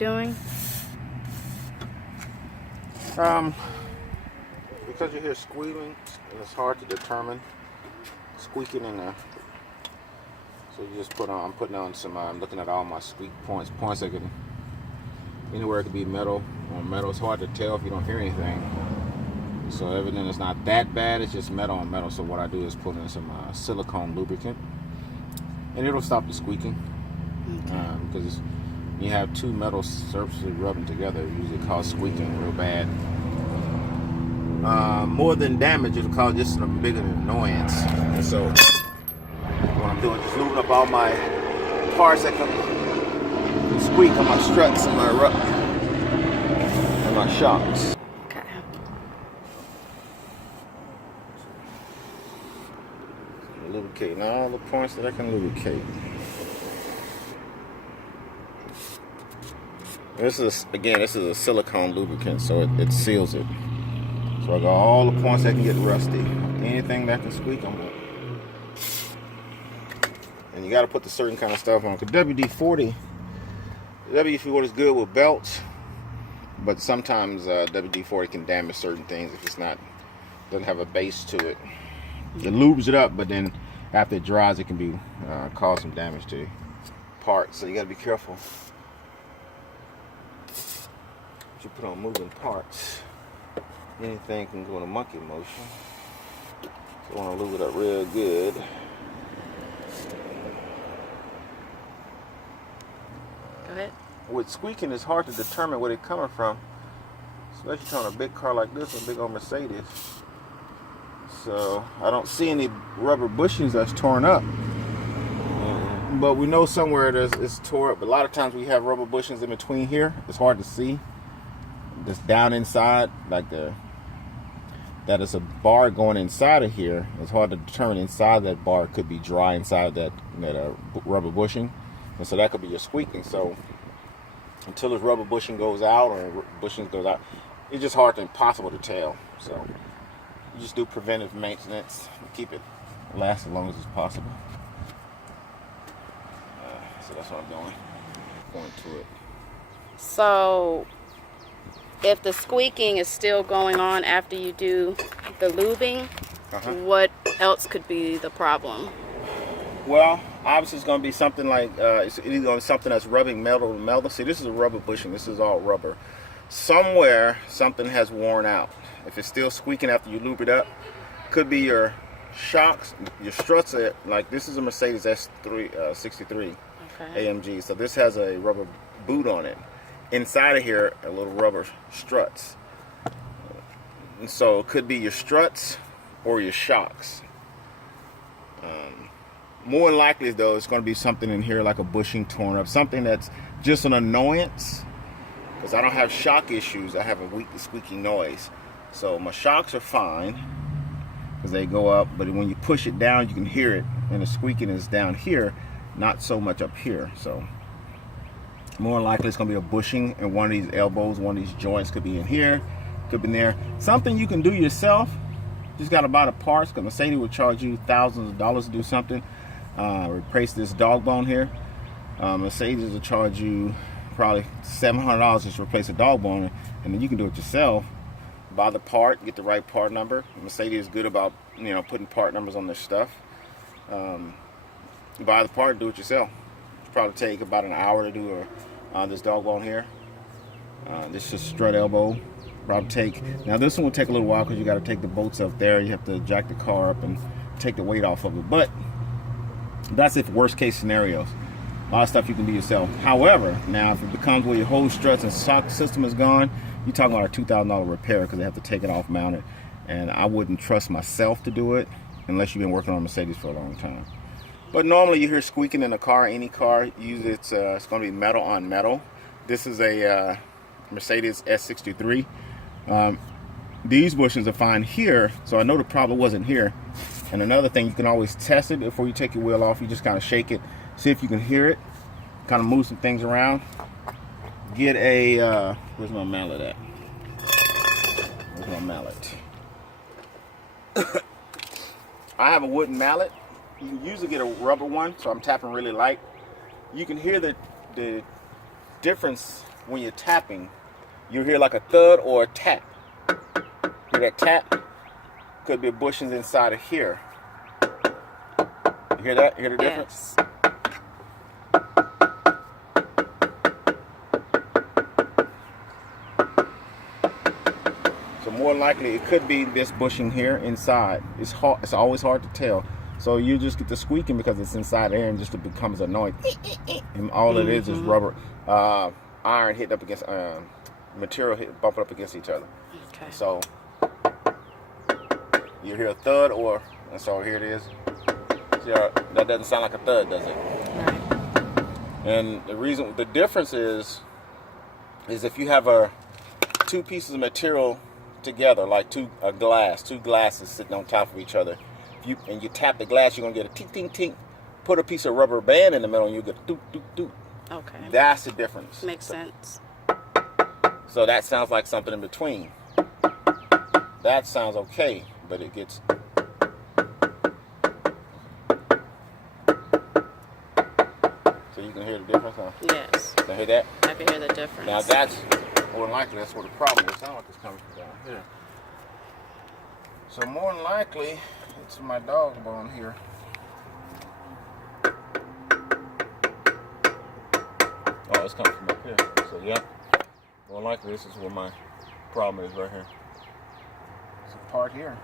you doing? Because you hear squealing, and it's hard to determine squeaking in there. So you just I'm putting on some, I'm looking at all my squeak points that can, anywhere it could be metal on metal. It's hard to tell if you don't hear anything. So everything is not that bad, it's just metal on metal. So what I do is put in some silicone lubricant, and it'll stop the squeaking. Because you have two metal surfaces rubbing together, it usually cause squeaking real bad. More than damage, it'll cause just a bigger annoyance. And so what I'm doing is just lubing up all my parts that can squeak on my struts and my shocks. Okay. Lubricating all the points that I can lubricate. This is a silicone lubricant, so it seals it. So I got all the points that can get rusty. Anything that can squeak on it. And you got to put the certain kind of stuff on. Because WD-40 is good with belts, but sometimes WD-40 can damage certain things if it's doesn't have a base to it. It lubes it up, but then after it dries, it can be cause some damage to parts. So you got to be careful. You put on moving parts. Anything can go in a monkey motion. So I want to lube it up real good. Go ahead. With squeaking, it's hard to determine where they're coming from, especially on a big car like this, a big old Mercedes. So I don't see any rubber bushings that's torn up. But we know somewhere it's tore up. But a lot of times we have rubber bushings in between here. It's hard to see. Just down inside, like that is a bar going inside of here. It's hard to determine inside that bar. It could be dry inside that rubber bushing, and so that could be your squeaking. So until this rubber bushing goes out or bushing goes out, it's just hard to impossible to tell. So you just do preventive maintenance and keep it last as long as it's possible. So that's what I'm doing. Going to it. So if the squeaking is still going on after you do the lubing, what else could be the problem? Well, obviously it's going to be something like, it's either going to be something that's rubbing metal to metal. See, this is a rubber bushing. This is all rubber. Somewhere, something has worn out. If it's still squeaking after you lube it up, could be your shocks, your struts. Like this is a Mercedes S63 AMG. So this has a rubber boot on it. Inside of here are little rubber struts, and so it could be your struts or your shocks. More than likely though, it's going to be something in here like a bushing torn up, something that's just an annoyance, because I don't have shock issues. I have a weak squeaky noise, so my shocks are fine because they go up, but when you push it down you can hear it, and the squeaking is down here, not so much up here. So more likely it's going to be a bushing in one of these elbows, one of these joints. Could be in here, could be in there. Something you can do yourself. Just got to buy the parts, because Mercedes will charge you thousands of dollars to do something. Replace this dog bone here. Mercedes will charge you probably $700 just to replace a dog bone, and then you can do it yourself. Buy the part, get the right part number. Mercedes is good about putting part numbers on their stuff. Buy the part, do it yourself. Probably take about an hour to do this dog bone here. This is strut elbow. Probably take, now this one will take a little while because you got to take the bolts up there. You have to jack the car up and take the weight off of it. But that's if worst case scenarios. A lot of stuff you can do yourself. However, now if it becomes where your whole struts and shock system is gone, you're talking about a $2,000 repair, because they have to take it off, mount it. And I wouldn't trust myself to do it unless you've been working on Mercedes for a long time. But normally you hear squeaking in a car, any car, usually it's going to be metal on metal. This is a Mercedes S63. These bushings are fine here, so I know the problem wasn't here. And another thing, you can always test it before you take your wheel off. You just kind of shake it, see if you can hear it, kind of move some things around. Get a, where's my mallet at? Where's my mallet? I have a wooden mallet. You can usually get a rubber one, so I'm tapping really light. You can hear the difference when you're tapping, you hear like a thud or a tap. Hear that tap? Could be bushings inside of here. You hear that? You hear the difference? Yes. So more than likely, it could be this bushing here inside. It's hard. It's always hard to tell. So you just get the squeaking because it's inside there, and just it becomes annoying. And all it is rubber, iron hitting up against material bumping up against each other. Okay. So you hear a thud, or and so here it is. See, that doesn't sound like a thud, does it? Right. And the difference is if you have two pieces of material together, like two glasses sitting on top of each other. And you tap the glass, you're gonna get a tink, tink, tink. Put a piece of rubber band in the middle, and you get doot, doot, doot. Okay. That's the difference. Makes sense. So that sounds like something in between. That sounds okay, but it gets. So you can hear the difference, huh? Yes. Can you hear that? I can hear the difference. Now that's more than likely that's where the problem is. It sounds like it's coming from down here. So more than likely, it's my dog bone here. Oh, it's coming from up here. So yeah, more than likely this is where my problem is right here. It's a part here.